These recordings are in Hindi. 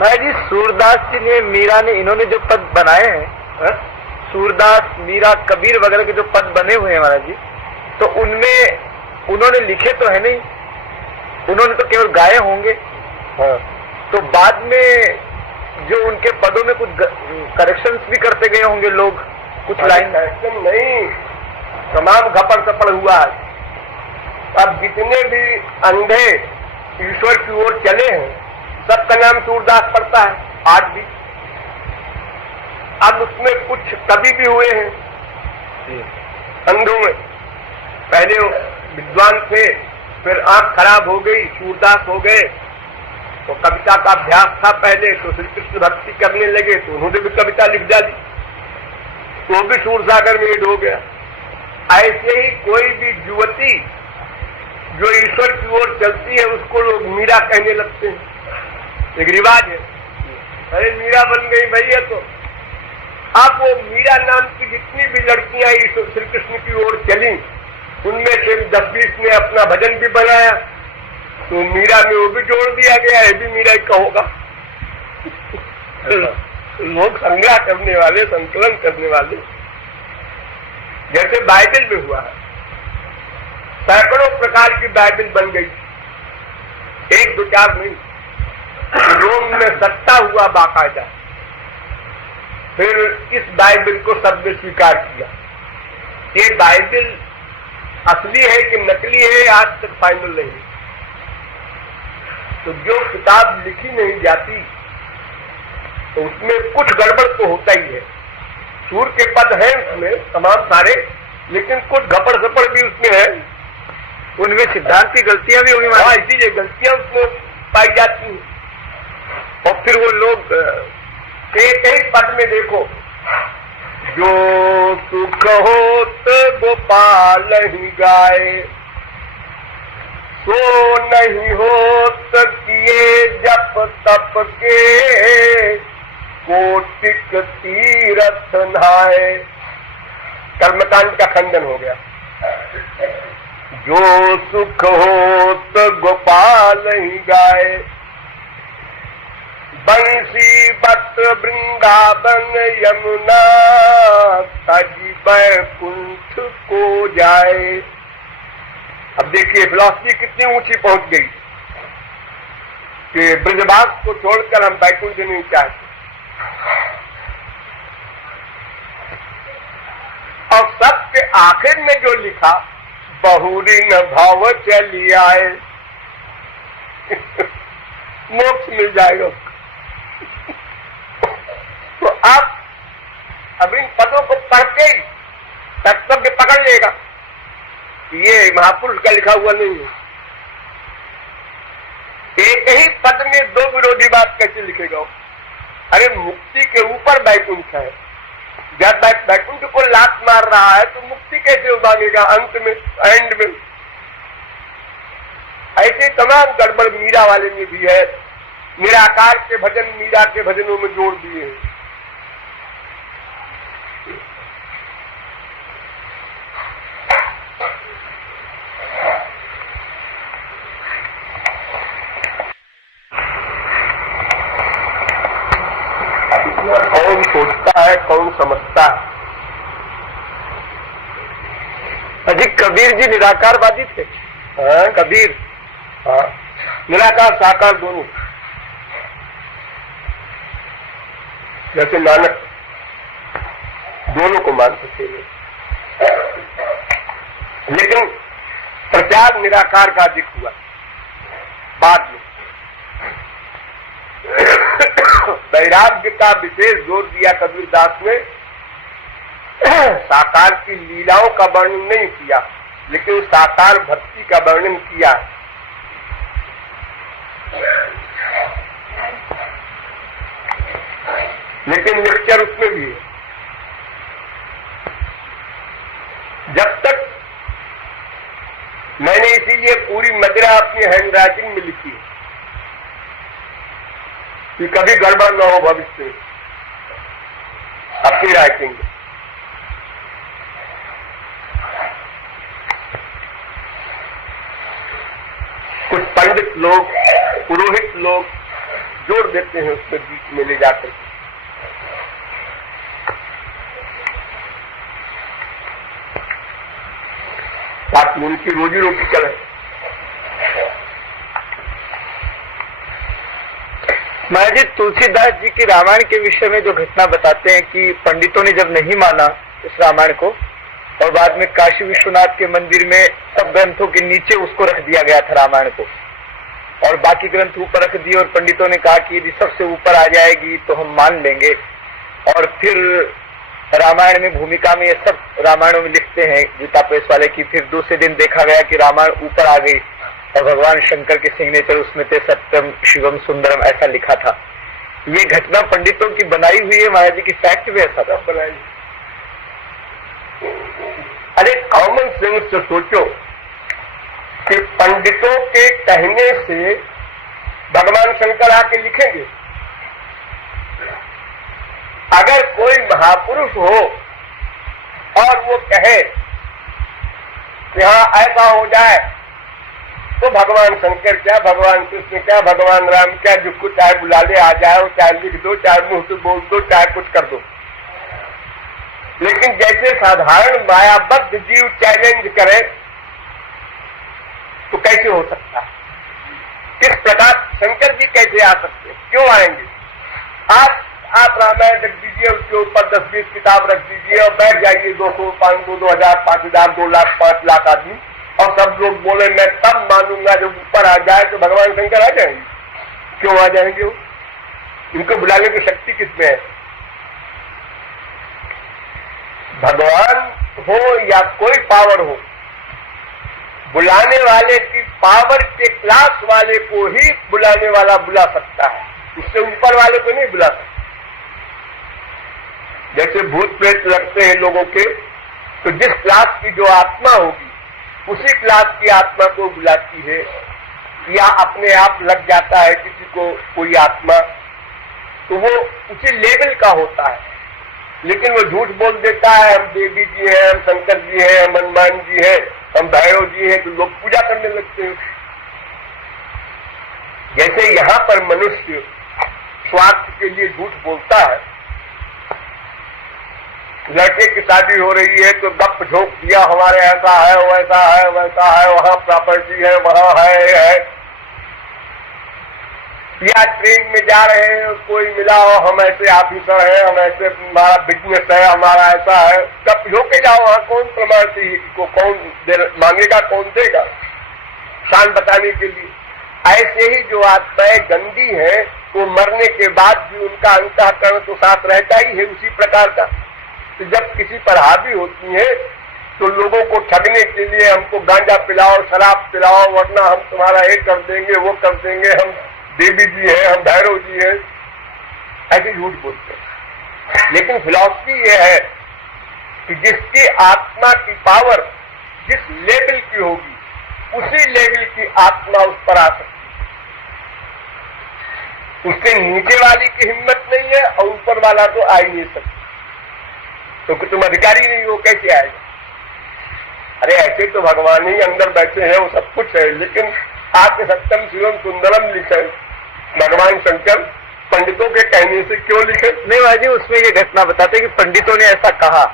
महाराज जी, सूरदास जी ने, मीरा ने, इन्होंने जो पद बनाए हैं, सूरदास, मीरा, कबीर वगैरह के जो पद बने हुए हैं महाराज जी, तो उनमें उन्होंने लिखे तो है नहीं, उन्होंने तो केवल गाए होंगे। हाँ। तो बाद में जो उनके पदों में कुछ करेक्शंस भी करते गए होंगे लोग, कुछ लाइन। करेक्शन नहीं, तमाम घपड़ सपड़ हुआ है। अब जितने भी अंधे ईश्वर की ओर चले हैं, सबका नाम सूरदास पड़ता है आज भी। अब उसमें कुछ कवि भी हुए हैं अंधों में। पहले विद्वान थे, फिर आंख खराब हो गई, सूरदास हो गए, तो कविता का अभ्यास था पहले, तो श्री कृष्ण भक्ति करने लगे, तो उन्होंने भी कविता लिख डाली, तो भी सूरसागर में हो गया। ऐसे ही कोई भी युवती जो ईश्वर की ओर चलती है, उसको लोग मीरा कहने लगते हैं। एक रिवाज है, अरे मीरा बन गई भैया। तो अब वो मीरा नाम की जितनी भी लड़कियां ईश्वर श्री कृष्ण की ओर चली, उनमें से 10-20 ने अपना भजन भी बनाया, तो मीरा में वो भी जोड़ दिया गया, ये भी मीरा ही कहोगा। लोग संग्रह करने वाले, संकलन करने वाले, जैसे बाइबल में हुआ है, सैकड़ों प्रकार की बाइबल बन गई, एक दो चार नहीं। रोम में सत्ता हुआ बाकायदा, फिर इस बाइबल को सबने स्वीकार किया। ये बाइबल असली है कि नकली है, आज तक फाइनल नहीं। तो जो किताब लिखी नहीं जाती, तो उसमें कुछ गड़बड़ तो होता ही है। सूर के पद हैं उसमें तमाम सारे, लेकिन कुछ घपड़ सपड़ भी उसमें है, उनमें सिद्धांत की गलतियां भी होंगी। हाँ, इसीलिए गलतियां उसमें पाई जाती हैं। और फिर वो लोग एक ही पद में देखो, जो सुख होत गोपाल ही गाए, सो नहीं होत किए जप तप के, कोटिक तीरथ नहाए। कर्मकांड का खंडन हो गया। जो सुख होत गोपाल ही गाए, बंसी बत वृंदावन यमुना, तजी बैकुंठ को जाए। अब देखिए फिलॉसफी कितनी ऊंची पहुंच गई कि ब्रजभाग को छोड़कर हम बैकुंठ नहीं चाहते। और सबके आखिर में जो लिखा, बहुरी न भाव चली आए, मोक्ष मिल जाएगा। तो आप अब इन पदों को पढ़ के ही कर्तव्य पकड़ लेगा, ये महापुरुष का लिखा हुआ नहीं है। एक ही पद में दो विरोधी बात कैसे लिखेगा? अरे मुक्ति के ऊपर बैकुंठ है, जब बैकुंठ को लात मार रहा है तो मुक्ति कैसे मांगेगा अंत में, एंड में? ऐसे तमाम गड़बड़ मीरा वाले में भी है। निराकार के भजन मीरा के भजनों में जोड़ दिए हैं। कौन सोचता है, कौन समझता है? अजी कबीर जी निराकारवादी थे। हाँ, कबीर, हाँ, निराकार साकार दोनों। जैसे नानक दोनों को मानते थे, लेकिन प्रचार निराकार का अधिक हुआ बाद में। वैराग्य का विशेष जोर दिया कबीरदास ने। साकार की लीलाओं का वर्णन नहीं किया, लेकिन साकार भक्ति का वर्णन किया। लेकिन लेक्चर उसमें भी है। जब तक मैंने इसीलिए पूरी मदिरा अपनी हैंड राइटिंग में लिखी कि कभी गड़बड़ न हो भविष्य में अपनी राइटिंग में। कुछ पंडित लोग, पुरोहित लोग जोड़ देते हैं उसमें बीच में ले जाकर, ताकि उनकी रोजी रोटी चले। महाराज जी, तुलसीदास जी की रामायण के विषय में जो घटना बताते हैं कि पंडितों ने जब नहीं माना इस रामायण को और बाद में काशी विश्वनाथ के मंदिर में सब ग्रंथों के नीचे उसको रख दिया गया था रामायण को, और बाकी ग्रंथ ऊपर रख दिए, और पंडितों ने कहा कि यदि सबसे ऊपर आ जाएगी तो हम मान लेंगे। और फिर रामायण में भूमिका में ये सब रामायणों में लिखते हैं गीता प्रेस वाले की, फिर दूसरे दिन देखा गया कि रामायण ऊपर आ गई और भगवान शंकर के सिग्नेचर उसमें थे, सत्यम शिवम सुंदरम ऐसा लिखा था। ये घटना पंडितों की बनाई हुई है महाराज जी की, फैक्ट भी ऐसा था बनाई। अरे कॉमन सेंस से सोचो कि पंडितों के कहने से भगवान शंकर आके लिखेंगे। अगर कोई महापुरुष हो और वो कहे कि हाँ ऐसा हो जाए, तो भगवान शंकर क्या, भगवान कृष्ण क्या, भगवान राम क्या, जिसको चाहे बुला ले आ जाए, चाहे लिख दो, चाहे मुंह से बोल दो, चाहे कुछ कर दो। लेकिन जैसे साधारण मायाबद्ध जीव चैलेंज करे तो कैसे हो सकता है? किस प्रकार शंकर जी कैसे आ सकते, क्यों आएंगे? आप रामायण रख दीजिए, उसके ऊपर 10-20 किताब रख दीजिए और बैठ जाइए 200, 500, 2000, 5000, 2 लाख, 5 लाख आदमी, और सब लोग बोले मैं तब मानूंगा जब ऊपर आ जाए, तो भगवान शंकर आ जाएंगे? क्यों आ जाएंगे वो? इनको बुलाने की शक्ति किसमें है? भगवान हो या कोई पावर हो, बुलाने वाले की पावर के क्लास वाले को ही बुलाने वाला बुला सकता है, उससे ऊपर वाले को नहीं बुला सकता। जैसे भूत प्रेत लगते हैं लोगों के, तो जिस क्लास की जो आत्मा होगी उसी क्लास की आत्मा को बुलाती है, या अपने आप लग जाता है किसी को कोई आत्मा, तो वो उसी लेवल का होता है। लेकिन वो झूठ बोल देता है, हम देवी जी हैं, हम शंकर जी हैं, हम हनुमान जी हैं, हम भैरव जी हैं, तो लोग पूजा करने लगते हैं। जैसे यहाँ पर मनुष्य स्वार्थ के लिए झूठ बोलता है, लड़के की शादी हो रही है तो गप झोंक दिया, हमारे ऐसा है, वैसा है, वैसा है, वहां प्रॉपर्टी है, वहां है। या ट्रेन में जा रहे हैं, कोई मिला हो, हम ऐसे ऑफिसर हैं, हम ऐसे, हमारा बिजनेस है, हमारा ऐसा है, गप झोंके जाओ। वहां कौन प्रमाण चाहिए, को कौन मांगेगा, कौन देगा शान बताने के लिए? ऐसे ही जो आत्माएं गंदी है, वो मरने के बाद भी उनका अंतःकरण तो साथ रहता ही है उसी प्रकार का। तो जब किसी पर हावी होती है तो लोगों को ठगने के लिए हमको गांजा पिलाओ, शराब पिलाओ, वरना हम तुम्हारा ये कर देंगे, वो कर देंगे, हम देवी जी हैं, हम भैरव जी हैं, ऐसे झूठ बोलते हैं। लेकिन फिलॉसफी ये है कि जिसकी आत्मा की पावर जिस लेवल की होगी, उसी लेवल की आत्मा उस पर आ सकती है। उससे नीचे वाली की हिम्मत नहीं है और ऊपर वाला तो आ ही नहीं सकता, क्योंकि तुम अधिकारी नहीं हो, कैसे आएगा? अरे ऐसे तो भगवान ही अंदर बैठे हैं, वो सब कुछ है, लेकिन आपके सत्यम शिवम सुंदरम लिखे भगवान शंकर पंडितों के कहने से क्यों लिखे? नहीं महाराज जी, उसमें ये घटना बताते कि पंडितों ने ऐसा कहा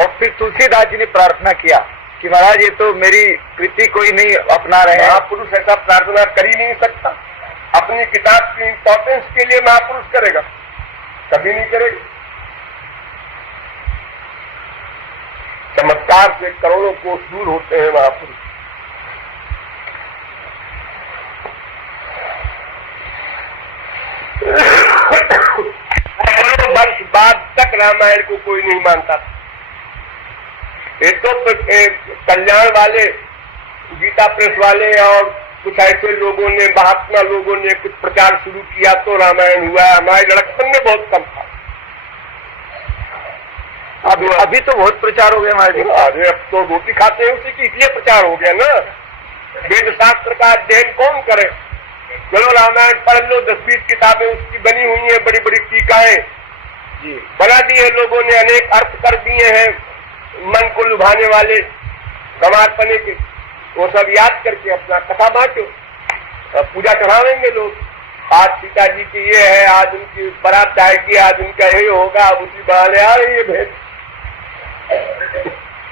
और फिर तुलसीदास जी ने प्रार्थना किया कि महाराज ये तो मेरी कृति कोई नहीं अपना रहे। महापुरुष ऐसा प्रार्थना कर ही नहीं सकता। अपनी किताब की इंपॉर्टेंस के लिए महापुरुष करेगा? कभी नहीं करेगा। चमत्कार से करोड़ों कोस दूर होते हैं महापुरुष। करोड़ों वर्ष बाद तक रामायण को कोई नहीं मानता था। एक तो कल्याण वाले, गीता प्रेस वाले और कुछ ऐसे लोगों ने, महात्मा लोगों ने कुछ प्रचार शुरू किया तो रामायण हुआ। हमारे लड़कपन में बहुत कम था। अभी तो बहुत प्रचार हो गया हमारे। अरे अब तो रोटी खाते हैं उसी की, इसलिए प्रचार हो गया ना। वेद शास्त्र का अध्ययन कौन करे? चलो रामायण पढ़ लो, 10-20 किताबें उसकी बनी हुई हैं, बड़ी बड़ी टीकाएं जी बना दी है लोगों ने, अनेक अर्थ कर दिए हैं मन को लुभाने वाले गंवारपने के। वो सब याद करके अपना कथा बांटो, पूजा चढ़ावेंगे लोग। आज सीता जी की ये है, आज उनकी बारात जाएगी, आज उनका ये होगा, अब उसी बहाने आ रही है भेंट।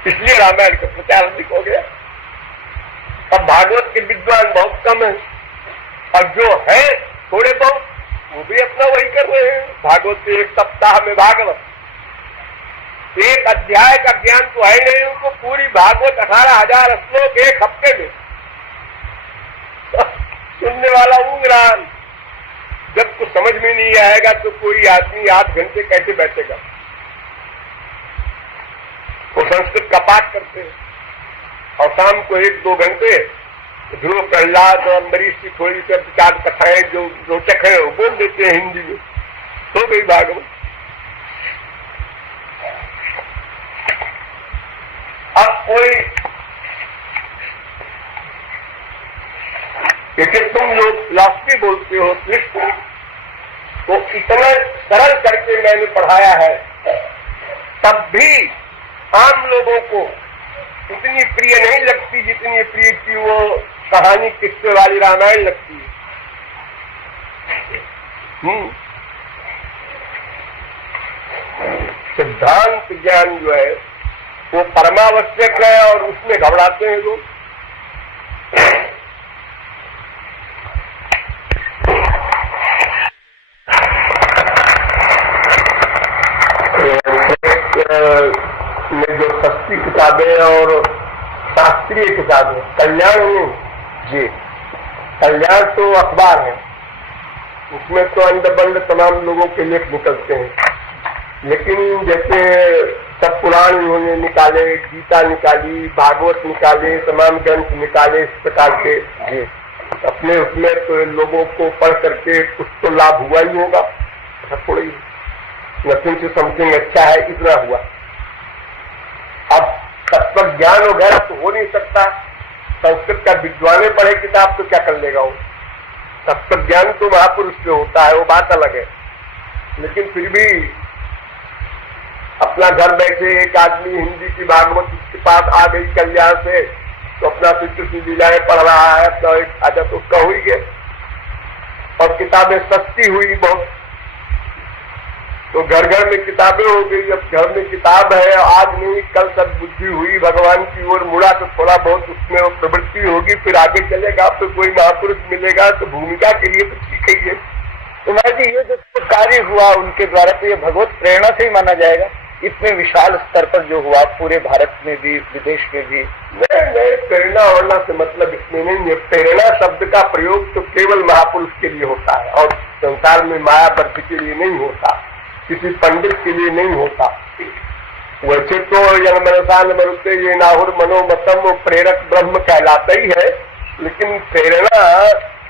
इसलिए रामायण का प्रचार अधिक हो गया। अब भागवत के विद्वान बहुत कम है, और जो है थोड़े बहुत वो भी अपना वही कर रहे हैं। भागवत से एक सप्ताह में भागवत, एक अध्याय का ज्ञान तो है नहीं उनको, पूरी भागवत 18,000 श्लोक एक हफ्ते में सुनने वाला ऊँग रहा। जब कुछ समझ में नहीं आएगा तो कोई आदमी 8 घंटे कैसे बैठेगा। वो संस्कृत का पाठ करते हैं और शाम को 1-2 घंटे ध्रुव, प्रहलाद और अम्बरीश की थोड़ी सी 4 कथाएं जो रोचक है वो बोल देते हैं हिंदी में, हो गई भागवत। अब कोई क्योंकि तुम लोग फिलॉसफी बोलते हो, तो इतना सरल करके मैंने पढ़ाया है, तब भी आम लोगों को इतनी प्रिय नहीं लगती जितनी प्रिय की वो कहानी किस्से वाली रामायण लगती है। सिद्धांत ज्ञान जो है वो परमावश्यक है और उसमें घबराते हैं लोग। में जो सस्ती किताबें और शास्त्रीय किताबें, कल्याण नहीं जी, कल्याण तो अखबार है, उसमें तो अंडबंड तमाम लोगों के लेख निकलते हैं। लेकिन जैसे सब पुराण इन्होंने निकाले, गीता निकाली, भागवत निकाले, तमाम ग्रंथ निकाले इस प्रकार के जी, अपने उसमें तो लोगों को पढ़ करके कुछ तो लाभ हुआ ही होगा, थोड़ी नथिंग से समथिंग अच्छा है, इतना हुआ। अब तत्व ज्ञान वगैरह तो हो नहीं सकता। संस्कृत का विद्वाने पढ़े किताब तो क्या कर लेगा वो। तत्व ज्ञान तो महापुरुष से होता है, वो बात अलग है। लेकिन फिर भी अपना घर बैठे एक आदमी हिंदी की भागवत उसके पास आ गई कल्याण से, तो अपना श्री कृष्ण लीलाएं पढ़ रहा है, अपना एक आदत उसका हुई गया और किताबें सस्ती हुई बहुत, तो घर घर में किताबें हो गई। अब घर में किताब है, आज नहीं कल सद्बुद्धि हुई, भगवान की ओर मुड़ा तो थोड़ा बहुत उसमें प्रवृत्ति होगी, फिर आगे चलेगा तो कोई महापुरुष मिलेगा तो भूमिका के लिए तो ठीक ही है। तो महाराज जी ये जो कार्य हुआ उनके द्वारा, तो ये भगवत प्रेरणा से ही माना जाएगा, इतने विशाल स्तर पर जो हुआ पूरे भारत में भी विदेश में भी। नहीं, प्रेरणा होना से मतलब इसमें नहीं है। प्रेरणा शब्द का प्रयोग तो केवल महापुरुष के लिए होता है और संसार में मायाबद्ध के लिए नहीं होता, किसी पंडित के लिए नहीं होता। वैसे तो यन मनसा न मरुते ये नाहुर मनोमतम प्रेरक ब्रह्म कहलाता ही है, लेकिन प्रेरणा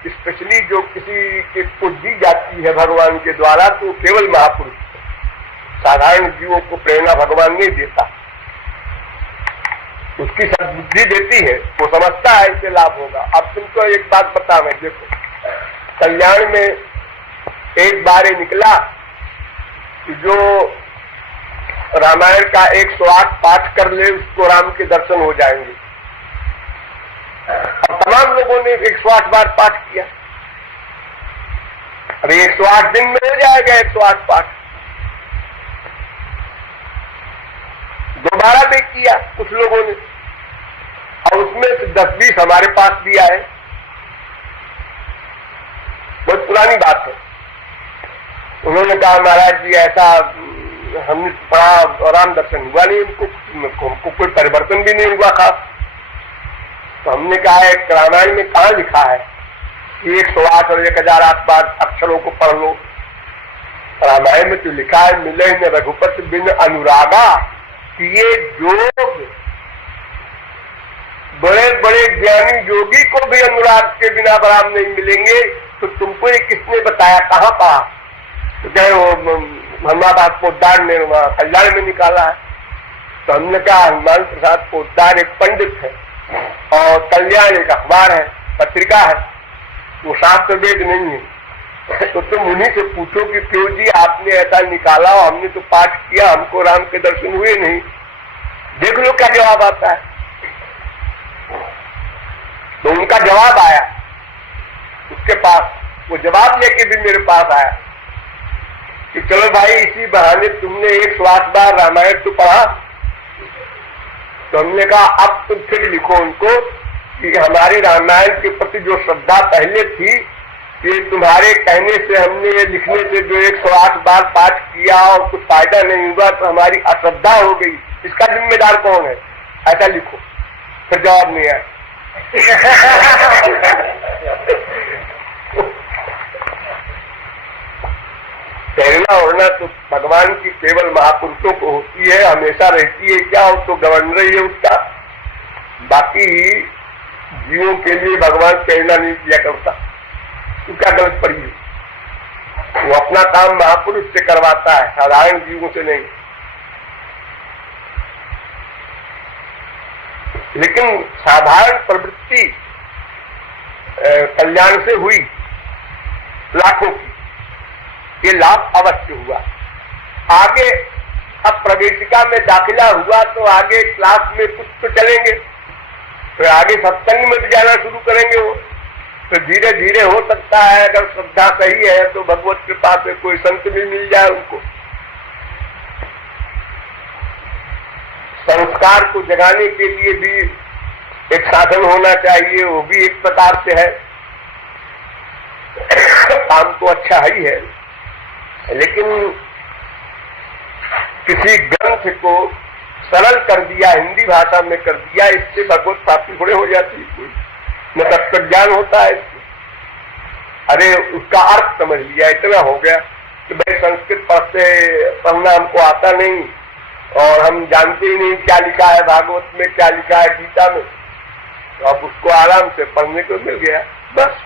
स्पेशली जो किसी को दी जाती है भगवान के द्वारा तो केवल महापुरुष, साधारण जीवों को प्रेरणा भगवान नहीं देता। उसकी सद्बुद्धि देती है, वो समझता है इससे लाभ होगा। अब तुमको एक बात बता, मैं देखो कल्याण में एक बार ये निकला कि जो रामायण का 108 पाठ कर ले उसको राम के दर्शन हो जाएंगे। और तमाम लोगों ने 108 बार पाठ किया। अभी 108 दिन में हो जाएगा 108 पाठ। दोबारा भी किया कुछ लोगों ने, और उसमें से 10-20 हमारे पास भी आए। बहुत पुरानी बात है। उन्होंने कहा महाराज जी ऐसा हमने पढ़ा, राम दर्शन हुआ नहीं, हमको कोई परिवर्तन भी नहीं हुआ खास। तो हमने कहा है रामायण में कहाँ लिखा है कि 108 और 1008 बार अक्षरों को पढ़ लो। रामायण में तो लिखा है मिले न रघुपति बिन अनुरागा, कि ये योग बड़े बड़े ज्ञानी योगी को भी अनुराग के बिना राम नहीं मिलेंगे। तो तुमको ये किसने बताया, कहाँ पढ़ा? तो कहे वो हनुमान पोद्दार ने कल्याण में निकाला है। तो हमने कहा हनुमान प्रसाद पोद्दार एक पंडित है और कल्याण एक अखबार है, पत्रिका है, वो शास्त्र वेद नहीं है। तो तुम उन्हीं से पूछो कि क्यों जी आपने ऐसा निकाला, हमने तो पाठ किया, हमको राम के दर्शन हुए नहीं। देख लो क्या जवाब आता है। तो उनका जवाब आया उसके पास वो जवाब लेके भी मेरे पास आया कि चलो भाई इसी बहाने तुमने 108 बार रामायण तो पढ़ा। तो हमने कहा अब तुम फिर लिखो उनको कि हमारी रामायण के प्रति जो श्रद्धा पहले थी, ये तुम्हारे कहने से हमने ये लिखने से जो 108 बार पाठ किया और कुछ फायदा नहीं हुआ तो हमारी अश्रद्धा हो गई, इसका जिम्मेदार कौन है? ऐसा लिखो। फिर जवाब नहीं आया। प्रेरणा होना तो भगवान की केवल महापुरुषों को होती है, हमेशा रहती है। क्या हो तो गवर्नर ही है उसका, बाकी जीवों के लिए भगवान प्रेरणा नहीं दिया करता। तो क्या गलत पड़ी है? वो अपना काम महापुरुष से करवाता है, साधारण जीवों से नहीं। लेकिन साधारण प्रवृत्ति कल्याण से हुई लाखों की, ये लाभ अवश्य हुआ। आगे अब प्रवेशिका में दाखिला हुआ तो आगे क्लास में कुछ तो चलेंगे, फिर आगे सत्संग में भी जाना शुरू करेंगे वो। तो धीरे धीरे हो सकता है अगर श्रद्धा सही है तो भगवत कृपा से कोई संत भी मिल जाए उनको। संस्कार को जगाने के लिए भी एक साधन होना चाहिए, वो भी एक प्रकार से है। काम तो अच्छा ही है, लेकिन किसी ग्रंथ को सरल कर दिया, हिंदी भाषा में कर दिया, इससे भगवत प्राप्ति थोड़े हो जाती है। कोई न तत्व ज्ञान होता है इससे। अरे उसका अर्थ समझ लिया, इतना हो गया कि भाई संस्कृत पढ़ना हमको आता नहीं और हम जानते ही नहीं क्या लिखा है भागवत में, क्या लिखा है गीता में, तो अब उसको आराम से पढ़ने को मिल गया, बस।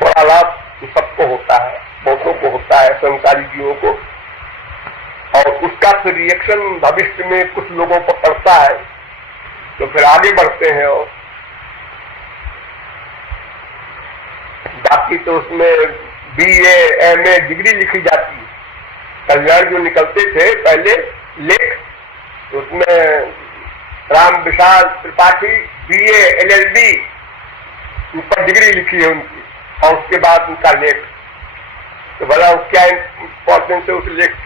थोड़ा लाभ सबको होता है, बहुतों को होता है, संसारी जीवों को, और उसका फिर रिएक्शन भविष्य में कुछ लोगों को पड़ता है तो फिर आगे बढ़ते हैं। और बाकी तो उसमें BA MA डिग्री लिखी जाती है। कल्याण जो निकलते थे पहले लेख, उसमें राम विशाल त्रिपाठी BA LLB ऊपर डिग्री लिखी है उनकी, और उसके बाद उनका लेख। तो भला क्या इंपॉर्टेंस है उस लेख?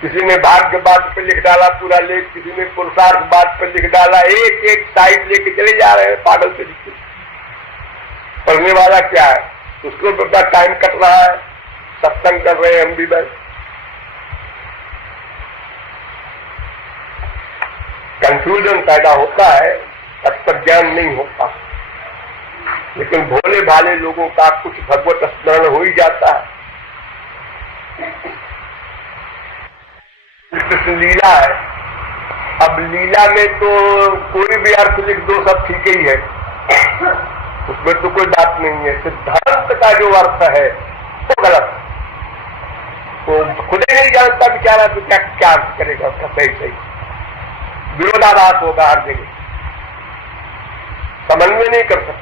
किसी ने भाग्यवाद पे लिख डाला पूरा लेख, किसी ने पुरुषार्थवाद पे लिख डाला, एक एक साइड लेके चले जा रहे हैं पागल से लिखते। पढ़ने वाला क्या है? उसको तो अपना टाइम कट रहा है, सत्संग कर रहे हैं हम भी बस। कंफ्यूजन पैदा होता है, तत्व ज्ञान नहीं होता। लेकिन भोले भाले लोगों का कुछ भगवत स्मरण हो ही जाता है। कृष्ण लीला है, अब लीला में तो कोई भी अर्थ लिख दो सब ठीक ही है, उसमें तो कोई बात नहीं है। सिद्धांत का जो अर्थ है वो गलत है, तो खुद ही नहीं जानता बेचारा, तो क्या अर्थ करेगा उसका? सही सही विरोधाभास होगा हर जगह, समन्वय नहीं कर सकता।